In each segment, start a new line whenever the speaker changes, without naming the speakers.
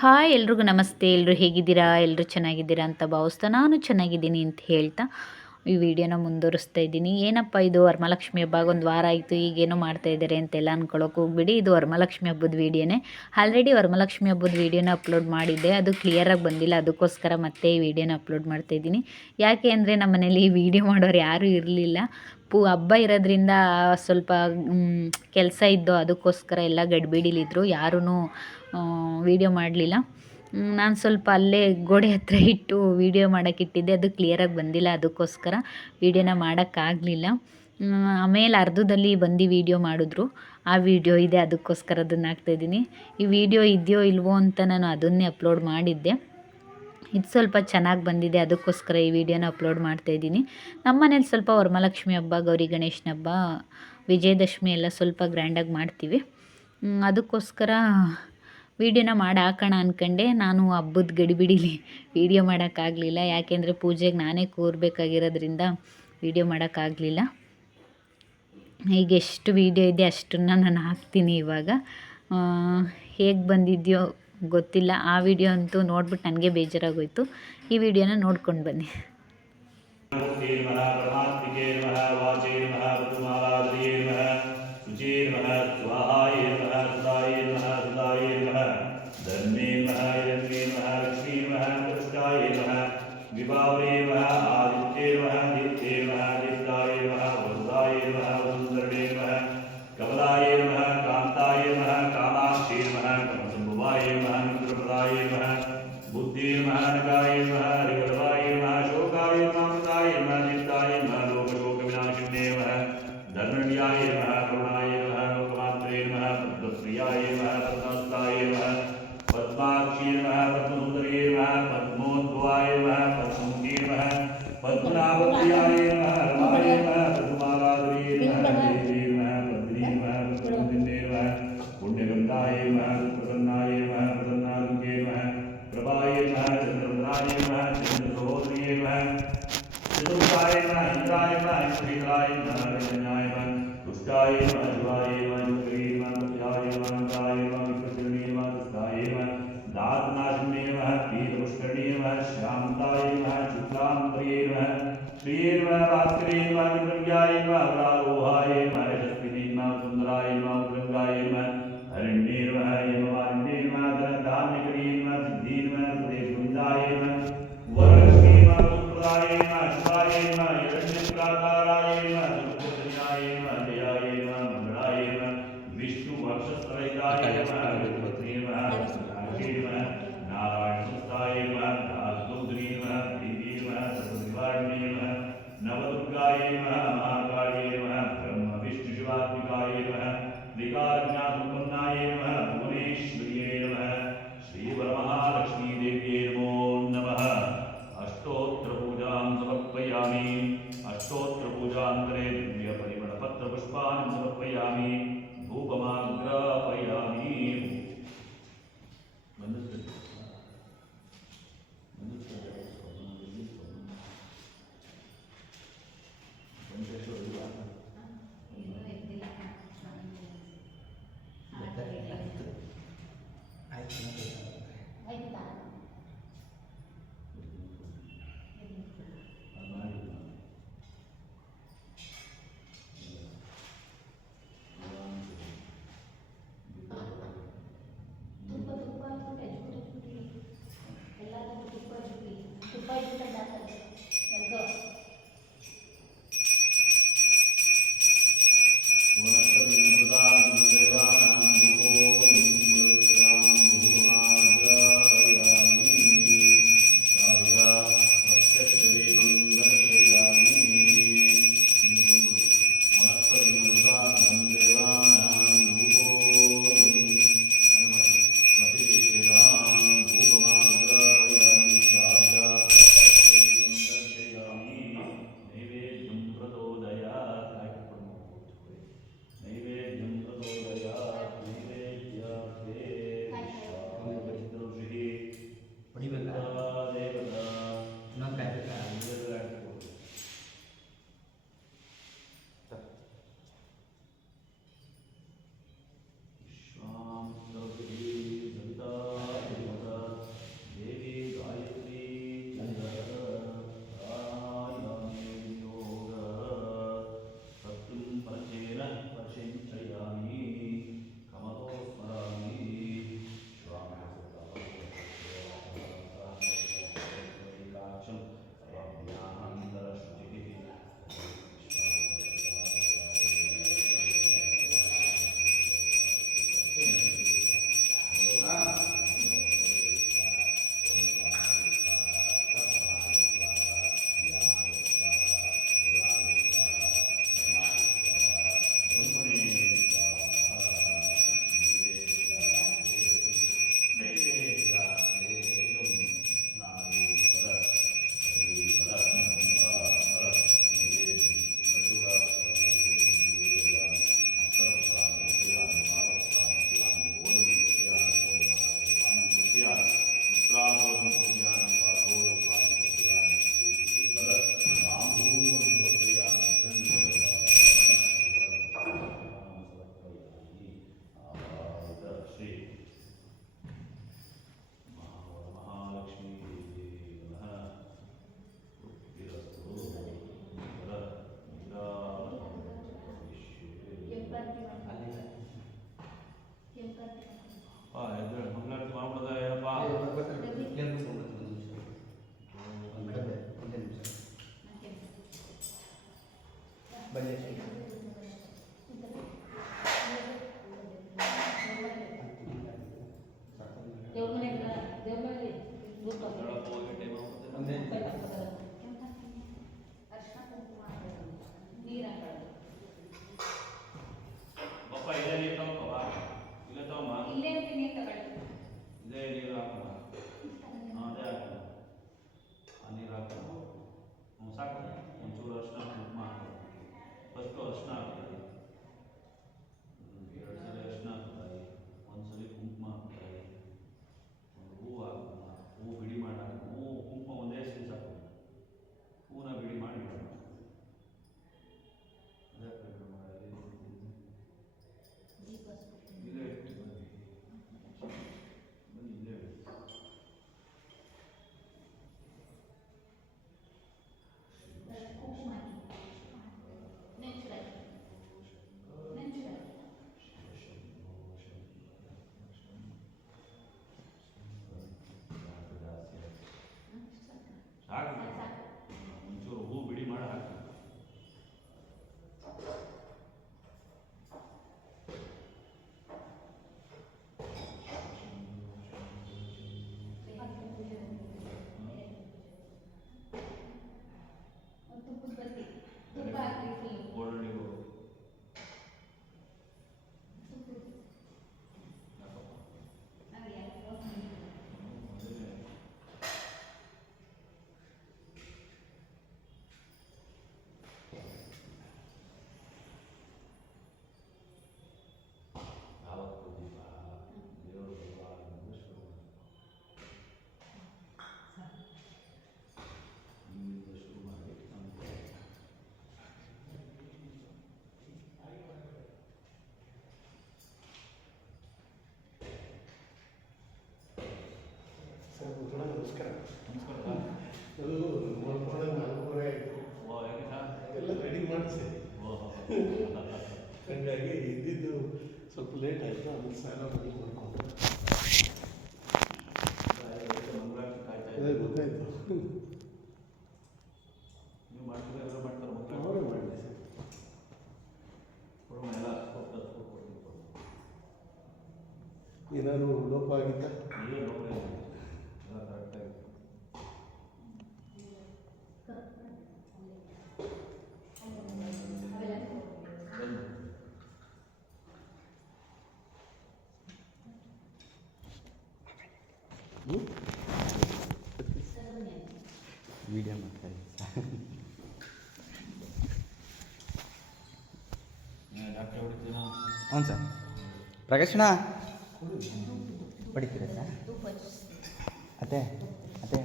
Hi ಎಲ್ರಿಗೂ ನಮಸ್ತೆ. ಎಲ್ಲರೂ ಹೇಗಿದ್ದೀರಾ? ಎಲ್ಲರೂ ಚೆನ್ನಾಗಿದ್ದೀರಾ ಅಂತ ಭಾವಿಸ್ತಾ ನಾನು ಚೆನ್ನಾಗಿದ್ದೀನಿ ಅಂತ ಹೇಳ್ತಾ ಈ ವಿಡಿಯೋನ ಮುಂದುವರಿಸ್ತಾ ಇದ್ದೀನಿ. ಏನಪ್ಪ ಇದು? ವರಮಹಾಲಕ್ಷ್ಮಿ ಹಬ್ಬ ಒಂದು ವಾರ ಆಯಿತು. ಈಗೇನೋ ಮಾಡ್ತಾ ಇದ್ದಾರೆ ಅಂತೆಲ್ಲ ಅನ್ಕೊಳ್ಳೋಕೆ ಹೋಗ್ಬಿಡಿ. ಇದು ವರಮಹಾಲಕ್ಷ್ಮಿ ಹಬ್ಬದ ವೀಡಿಯೋನೇ. ಆಲ್ರೆಡಿ ವರಮಹಾಲಕ್ಷ್ಮಿ ಹಬ್ಬದ ವೀಡಿಯೋನ ಅಪ್ಲೋಡ್ ಮಾಡಿದ್ದೆ. ಅದು ಕ್ಲಿಯರಾಗಿ ಬಂದಿಲ್ಲ. ಅದಕ್ಕೋಸ್ಕರ ಮತ್ತೆ ಈ ವಿಡಿಯೋನ ಅಪ್ಲೋಡ್ ಮಾಡ್ತಾ ಇದ್ದೀನಿ. ಯಾಕೆ ಅಂದರೆ ನಮ್ಮ ಮನೇಲಿ ಈ ವಿಡಿಯೋ ಮಾಡೋರು ಯಾರೂ ಇರಲಿಲ್ಲ. ಪೂ ಹಬ್ಬ ಇರೋದ್ರಿಂದ ಸ್ವಲ್ಪ ಕೆಲಸ ಇದ್ದೋ ಅದಕ್ಕೋಸ್ಕರ ಎಲ್ಲ ಗಡಿಬಿಡಿಲಿದ್ರು. ಯಾರೂ ವೀಡಿಯೋ ಮಾಡಲಿಲ್ಲ. ನಾನು ಸ್ವಲ್ಪ ಅಲ್ಲೇ ಗೋಡೆ ಹತ್ತಿರ ಇಟ್ಟು ವೀಡಿಯೋ ಮಾಡೋಕೆ ಇಟ್ಟಿದ್ದೆ. ಅದು ಕ್ಲಿಯರಾಗಿ ಬಂದಿಲ್ಲ, ಅದಕ್ಕೋಸ್ಕರ ವೀಡಿಯೋನ ಮಾಡೋಕ್ಕಾಗಲಿಲ್ಲ ಆಮೇಲೆ ಅರ್ಧದಲ್ಲಿ ಬಂದು ವೀಡಿಯೋ ಮಾಡಿದ್ರು. ಆ ವೀಡಿಯೋ ಇದೆ, ಅದಕ್ಕೋಸ್ಕರ ಅದನ್ನು ಹಾಕ್ತಾಯಿದ್ದೀನಿ ಈ ವಿಡಿಯೋ ಇದೆಯೋ ಇಲ್ವೋ ಅಂತ ನಾನು ಅದನ್ನೇ ಅಪ್ಲೋಡ್ ಮಾಡಿದ್ದೆ. ಇದು ಸ್ವಲ್ಪ ಚೆನ್ನಾಗಿ ಬಂದಿದೆ, ಅದಕ್ಕೋಸ್ಕರ ಈ ವಿಡಿಯೋನ ಅಪ್ಲೋಡ್ ಮಾಡ್ತಾಯಿದ್ದೀನಿ ನಮ್ಮ ಮನೇಲಿ ಸ್ವಲ್ಪ ವರಮಹಾಲಕ್ಷ್ಮಿ ಹಬ್ಬ, ಗೌರಿ ಗಣೇಶನ ಹಬ್ಬ, ವಿಜಯದಶಮಿ ಎಲ್ಲ ಸ್ವಲ್ಪ ಗ್ರ್ಯಾಂಡಾಗಿ ಮಾಡ್ತೀವಿ. ಅದಕ್ಕೋಸ್ಕರ ವೀಡಿಯೋನ ಮಾಡಿ ಹಾಕೋಣ ಅಂದ್ಕೊಂಡೆ ನಾನು ಹಬ್ಬದ ಗಡಿಬಿಡಿಲಿ ವೀಡಿಯೋ ಮಾಡೋಕ್ಕಾಗಲಿಲ್ಲ ಯಾಕೆಂದರೆ ಪೂಜೆಗೆ ನಾನೇ ಕೂರಬೇಕಾಗಿರೋದ್ರಿಂದ ವೀಡಿಯೋ ಮಾಡೋಕ್ಕಾಗಲಿಲ್ಲ ಈಗ ಎಷ್ಟು ವೀಡಿಯೋ ಇದೆ ಅಷ್ಟನ್ನು ನಾನು ಹಾಕ್ತೀನಿ ಇವಾಗ. ಹೇಗೆ ಬಂದಿದೆಯೋ ಗೊತ್ತಿಲ್ಲ. ಆ ವಿಡಿಯೋ ಅಂತೂ ನೋಡ್ಬಿಟ್ಟು ನನಗೆ ಬೇಜಾರಾಗೋಯ್ತು. ಈ ವಿಡಿಯೋನ ನೋಡ್ಕೊಂಡು ಬನ್ನಿ.
भक्ताय नमः चित्तान्तरे नमः श्रीर्वः भास्करे वः विद्याय वः दुर्गन्धाय नमः भुवनेश्वर्ये
नमः ಹಾಕು ನಮಸ್ಕಾರ.
ನಮಸ್ಕಾರ.
ಅದು ಮಲ್ಕೊಳ್ಳೋದು ನಾಲ್ಕೂವರೆ ಆಯಿತು. ಎಲ್ಲ ರೆಡಿ ಮಾಡಿಸಿ. ಹಾಗಾಗಿ ಇದ್ದಿದ್ದು ಸ್ವಲ್ಪ ಲೇಟ್ ಆಯಿತು ಅದನ್ನು ಸ್ನಾನ ಮಾಡಿ ಮಾಡ್ಕೊಂಡು ಗೊತ್ತಾಯಿತು
ನೀವು ಮಾಡ್ತೀರಾ ಎಲ್ಲರೂ ಮಾಡ್ತಾರೆ ಮಂಗಳಾರತಿ
ಅವರೇ ಮಾಡಿ ಸರ್
ಕೊಡೋಣ ಎಲ್ಲ ಕೊಟ್ಟು ಕೊಡ್ತೀನಿ ಕೊಡು.
ಏನಾದ್ರು ಲೋಪ ಆಗಿತ್ತ
ಏನು ನೋಡ್ರಿ ಎಲ್ಲ ಕರೆಕ್ಟಾಗಿ ಬನ್ನಿ.
ವಿಡಿಯೋ ಮಾಡ್ತಾ
ಏ, ಡಾಕ್ಟ್ರ್ ಹೊಡಿತೀನಾ
ಹ್ಞೂ ಸರ್. ಪ್ರಕಾಶಣ ಪಡಿತೀರ ಸರ್? ಅದೇ ಅದೇ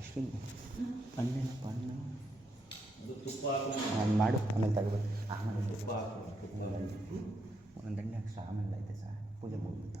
ಅಶ್ವಿನ್.
ಪನ್ನೇನ ಹಾಕೊಂಡು
ನಾನು ಮಾಡು, ಆಮೇಲೆ ತಗೋಬೇಕು ಆಮೇಲೆ
ತುಪ್ಪ ಹಾಕು
ಒಂದೊಂದು ದಂಡೆ ಅಕ್ಷರ ಆಮೇಲೆ ಐತೆ ಸರ್? ಪೂಜೆ ಮುಗಿಬಿಟ್ಟು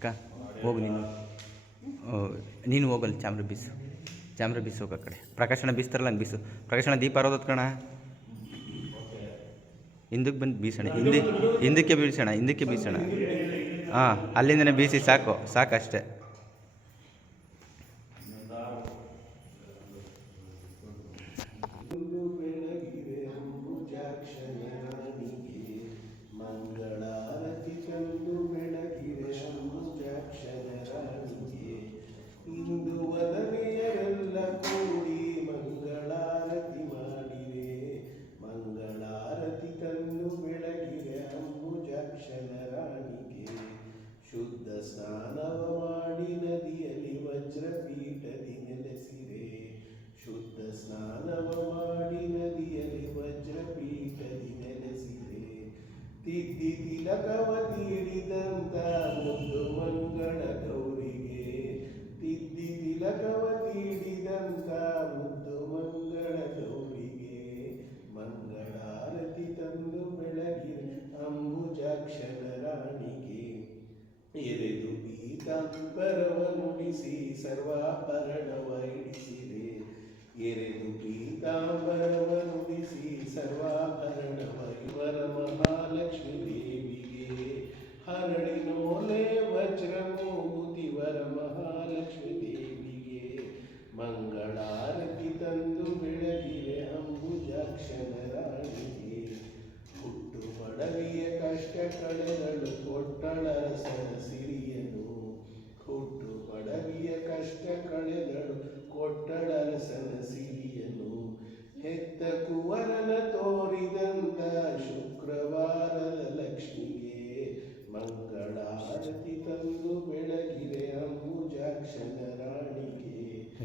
ಅಕ್ಕ ಹೋಗು ನೀನು. ನೀನು ಹೋಗಲ್ಲ ಚಾಮ್ರ ಬೀಸು ಚಾಮ್ರ ಬೀಸು ಹೋಗೋ ಕಡೆ. ಪ್ರಕಾಶನ ಬೀಸ್ತಾರಲ್ಲ ಹಂಗೆ ಬೀಸು ಪ್ರಕಾಶನ ದೀಪ ಅರೋದತ್ ಕಣ ಹಿಂದಕ್ಕೆ ಬಂದು ಬೀಸೋಣ. ಹಿಂದೆ, ಹಿಂದಕ್ಕೆ ಬೀಸೋಣ ಹಿಂದಕ್ಕೆ ಬೀಸೋಣ. ಹಾಂ, ಅಲ್ಲಿಂದನೇ ಬೀಸಿ ಸಾಕು.
ಸಾಕು ಅಷ್ಟೇ. ಸ್ನಾನವ ಮಾಡಿ ನದಿಯಲ್ಲಿ ವಜ್ರ ಪೀಠದಿ ನೆಲೆಸಿರೆ ಶುದ್ಧ ಸ್ನಾನವ ಮಾಡಿ ನದಿಯಲ್ಲಿ ವಜ್ರ ಪೀಠದಿ ನೆಲೆಸಿರೆ ತಿದ್ದಿ ತಿಲಕವ ತೀಡಿದಂತ ಮುದ್ದು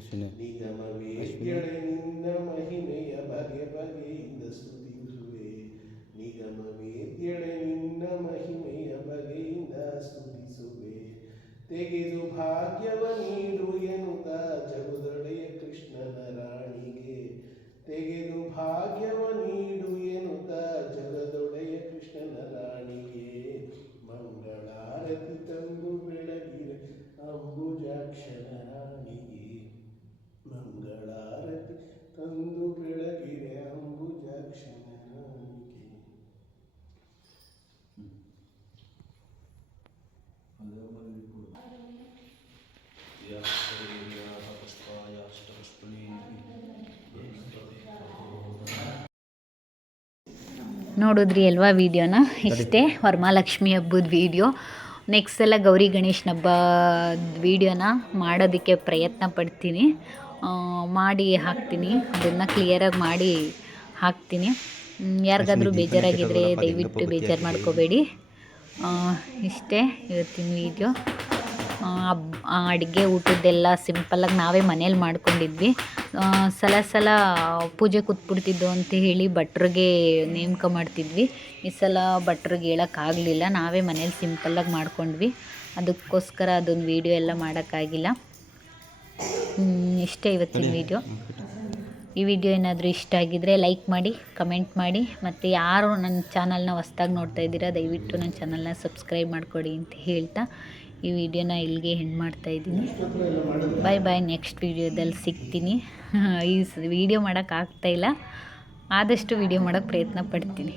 ಅಶ್ವಿನಿ
ನಿಗಮವೇದ್ಯಳೆ
ನೋಡಿದ್ರಿ ಅಲ್ವಾ ವಿಡಿಯೋನ? ಇಷ್ಟೇ ವರ್ಮಾಲಕ್ಷ್ಮಿ ಹಬ್ಬದ ವಿಡಿಯೋ. ನೆಕ್ಸ್ಟ್ ಎಲ್ಲ ಗೌರಿ ಗಣೇಶನ ಹಬ್ಬದ ವಿಡಿಯೋನ ಮಾಡೋದಕ್ಕೆ ಪ್ರಯತ್ನ ಪಡ್ತೀನಿ. ಮಾಡಿ ಹಾಕ್ತೀನಿ. ಅದನ್ನು ಕ್ಲಿಯರಾಗಿ ಮಾಡಿ ಹಾಕ್ತೀನಿ. ಯಾರಿಗಾದರೂ ಬೇಜಾರಾಗಿದ್ದರೆ ದಯವಿಟ್ಟು ಬೇಜಾರು ಮಾಡ್ಕೋಬೇಡಿ. ಇಷ್ಟೇ ಇವತ್ತಿನ ವಿಡಿಯೋ. ಅಡುಗೆ ಊಟದ್ದೆಲ್ಲ ಸಿಂಪಲ್ಲಾಗಿ ನಾವೇ ಮನೇಲಿ ಮಾಡ್ಕೊಂಡಿದ್ವಿ. ಸಲ ಸಲ ಪೂಜೆ ಕೂತ್ಬಿಡ್ತಿದ್ದು ಅಂತ ಹೇಳಿ ಭಟ್ರಿಗೆ ನೇಮಕ ಮಾಡ್ತಿದ್ವಿ. ಈ ಸಲ ಭಟ್ರಿಗೆ ಹೇಳೋಕ್ಕಾಗಲಿಲ್ಲ ನಾವೇ ಮನೇಲಿ ಸಿಂಪಲ್ಲಾಗಿ ಮಾಡ್ಕೊಂಡ್ವಿ. ಅದಕ್ಕೋಸ್ಕರ ಅದೊಂದು ವೀಡಿಯೋ ಎಲ್ಲ ಮಾಡೋಕ್ಕಾಗಿಲ್ಲ ಇಷ್ಟೇ ಇವತ್ತಿನ ವೀಡಿಯೋ ಈ ವಿಡಿಯೋ ಏನಾದರೂ ಇಷ್ಟ ಆಗಿದ್ದರೆ ಲೈಕ್ ಮಾಡಿ ಕಮೆಂಟ್ ಮಾಡಿ. ಮತ್ತು ಯಾರು ನನ್ನ ಚಾನಲ್ನ ಹೊಸ್ದಾಗಿ ನೋಡ್ತಾ ಇದ್ದೀರಾ ದಯವಿಟ್ಟು ನನ್ನ ಚಾನಲ್ನ ಸಬ್ಸ್ಕ್ರೈಬ್ ಮಾಡಿಕೊಡಿ ಅಂತ ಹೇಳ್ತಾ. ಈ ವಿಡಿಯೋನ ಇಲ್ಲಿಗೆ ಹೆಣ್ಣು ಮಾಡ್ತಾ ಇದ್ದೀನಿ. ಬಾಯ್ ಬಾಯ್ ನೆಕ್ಸ್ಟ್ ವಿಡಿಯೋದಲ್ಲಿ ಸಿಗ್ತೀನಿ. ಈ ವಿಡಿಯೋ ಮಾಡೋಕ್ಕಾಗ್ತಾಯಿಲ್ಲ ಆದಷ್ಟು ವಿಡಿಯೋ ಮಾಡೋಕ್ಕೆ ಪ್ರಯತ್ನ ಪಡ್ತೀನಿ.